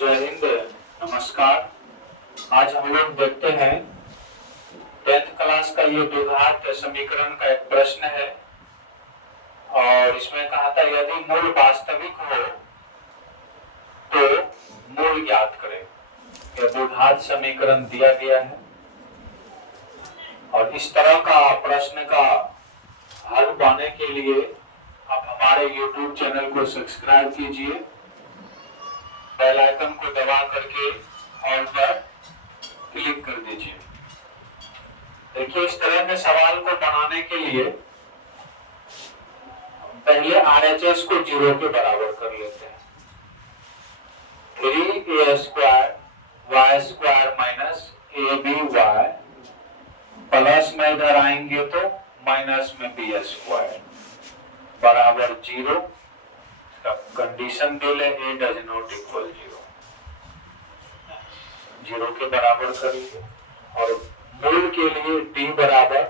जय हिंद, नमस्कार। आज हम लोग देखते हैं 10th क्लास का ये द्विघात समीकरण का एक प्रश्न है और इसमें कहा था यदि मूल वास्तविक हो तो मूल ज्ञात करें। यह द्विघात समीकरण दिया गया है और इस तरह का प्रश्न का हल पाने के लिए आप हमारे YouTube चैनल को सब्सक्राइब कीजिए, बेल आइकन को दबा करके ऑल पर क्लिक कर दीजिए। देखिए, इस तरह के सवाल को बनाने के लिए पहले RHS को 0 के बराबर कर लेते हैं। 3a square y square minus aby plus में इधर आएंगे तो माइनस में b स्क्वायर बराबर 0। कंडीशन दे ले a डज नॉट इक्वल 0 के बराबर करेंगे और मूल के लिए d बराबर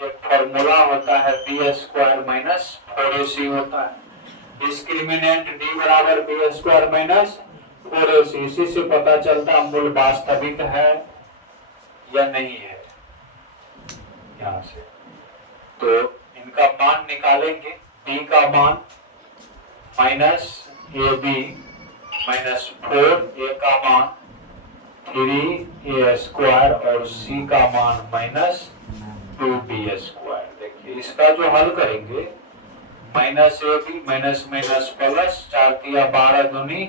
एक फॉर्मूला होता है b स्क्वायर माइनस 4ac होता है। डिस्क्रिमिनेंट d बराबर b स्क्वायर माइनस 4ac, इसी से पता चलता मूल वास्तविक है या नहीं है। यहाँ से तो इनका मान निकालेंगे। d का मान माइनस ab माइनस 4, a का मान 3a स्क्वायर और c का मान माइनस 2b स्क्वायर। देखिए, इसका जो हल करेंगे minus ab minus minus plus 4 तिया 12 दूनी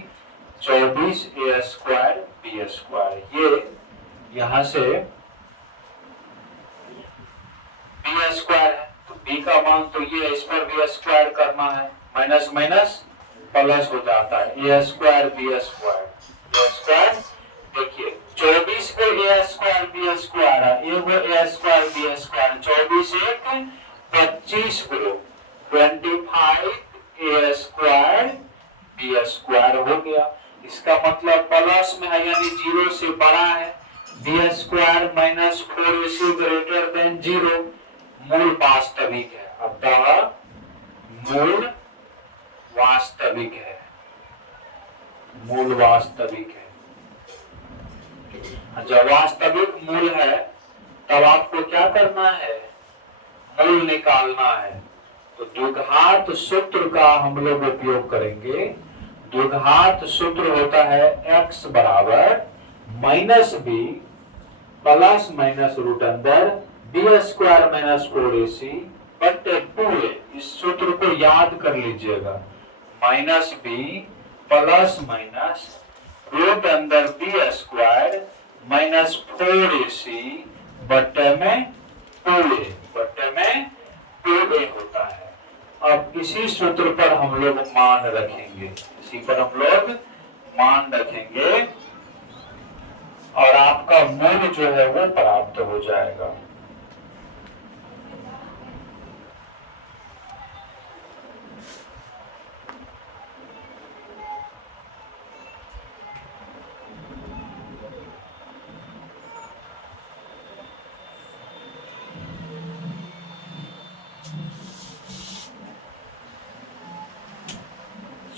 24 a स्क्वायर b स्क्वायर। ये यहाँ से b स्क्वायर है तो b का मान तो ये इस पर b स्क्वायर करना है, माइनस माइनस प्लस हो जाता है a स्क्वायर b स्क्वायर। देखिए 24 को a स्क्वायर b स्क्वायर है, एगो a स्क्वायर b स्क्वायर, 24 एक 25 को 25 a स्क्वायर b स्क्वायर हो गया। इसका मतलब प्लस में है यानी 0 से बड़ा है। b square minus 4ac greater than 0 मूल वास्तविक है। अतः मूल वास्तविक है, मूल वास्तविक है। जब वास्तविक मूल है तब आपको क्या करना है, मूल निकालना है। तो द्विघात सूत्र का हम लोग उपयोग करेंगे। द्विघात सूत्र होता है x बराबर minus b plus minus root अंदर b स्क्वायर माइनस 4ac बटे 2a। इस सूत्र को याद कर लीजिएगा, minus b plus minus root अंदर b स्क्वायर माइनस 4ac बटे में 2a होता है। अब इसी सूत्र पर हम लोग मान रखेंगे, इसी पर हम लोग मान रखेंगे और आपका मूल जो है वो प्राप्त हो जाएगा।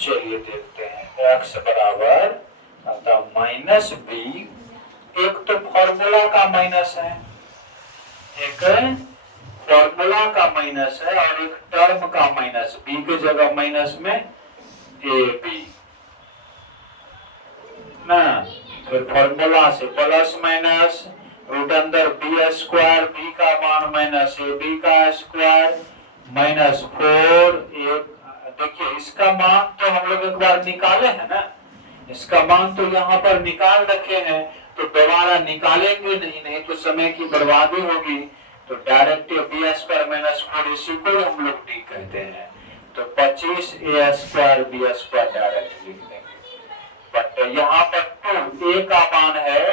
चलिए देखते हैं। x बराबर अतः माइनस b, एक तो फॉर्मूला का माइनस है, एक फॉर्मूला का माइनस है और एक टर्म का माइनस। b के जगह माइनस में ab ना, फिर फॉर्मूला से प्लस माइनस रूट अंदर b स्क्वायर, b का मान माइनस ab का स्क्वायर माइनस 4। देखिए, इसका मान तो हम लोग एक बार निकाले हैं ना, इसका मान तो यहाँ पर निकाल रखे हैं, तो दोबारा निकालेंगे नहीं तो समय की बर्बादी होगी। तो direct b square minus 4ac को हम लोग d कहते हैं। तो 25 a square b square direct लिख देंगे। बट यहाँ पर 2a का मान है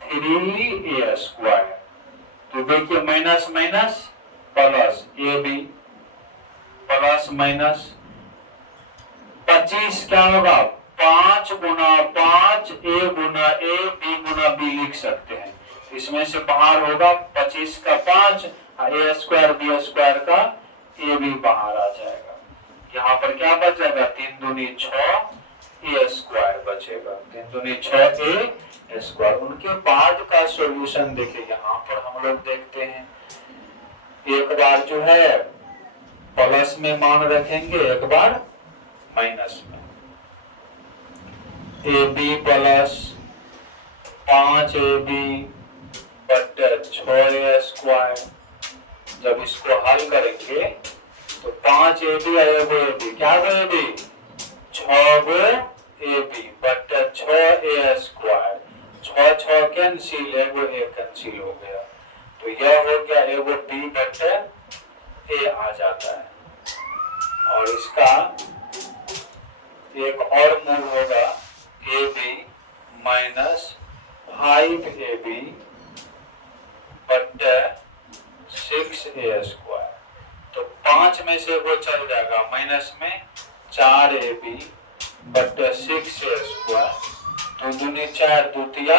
3a स्क्वायर। तो देखिए minus minus plus ab plus minus 25 क्या होगा, 5 गुना 5 a Guna a b Guna b लिख सकते हैं। इसमें से बाहर होगा 25 का 5 a स्क्वायर b स्क्वायर का a b बाहर आ जाएगा। यहाँ पर क्या बचेगा, 3 दूनी 6 a स्क्वायर बचेगा। 3 दूनी 6a स्क्वायर। उनके बाद का सॉल्यूशन देखिए, यहाँ पर हम लोग देखते हैं, एक बार जो है प्लस में मान रखेंगे, एक बार माइनस में। ab प्लस 5ab बटे 6a स्क्वायर। जब इसको हल करेंगे तो 5ab आएगा ab, क्या आएगा 6ab बटे 6a स्क्वायर। 6 कैंसिल, एगो a कैंसिल हो गया, तो यह हो गया एगो b बटे a आ जाता है। और इसका एक और मूल होगा ab माइनस 5ab बटे 6a स्क्वायर। तो 5 में से वो चल जाएगा, माइनस में 4ab बटे 6a स्क्वायर। तो दूनी 4, दूतिया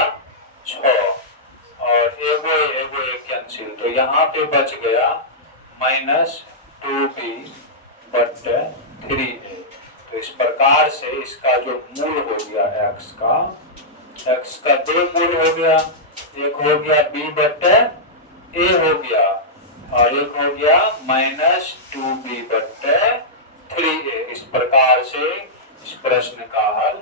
6, और एगो एक कैंसिल, तो यहाँ पे बच गया माइनस 2b बटे 3a। तो इस प्रकार से इसका जो मूल हो गया x का 2 मूल हो गया, एक हो गया b बटे a हो गया, और एक हो गया माइनस 2b बटे 3a। इस प्रकार से इस प्रश्न का हल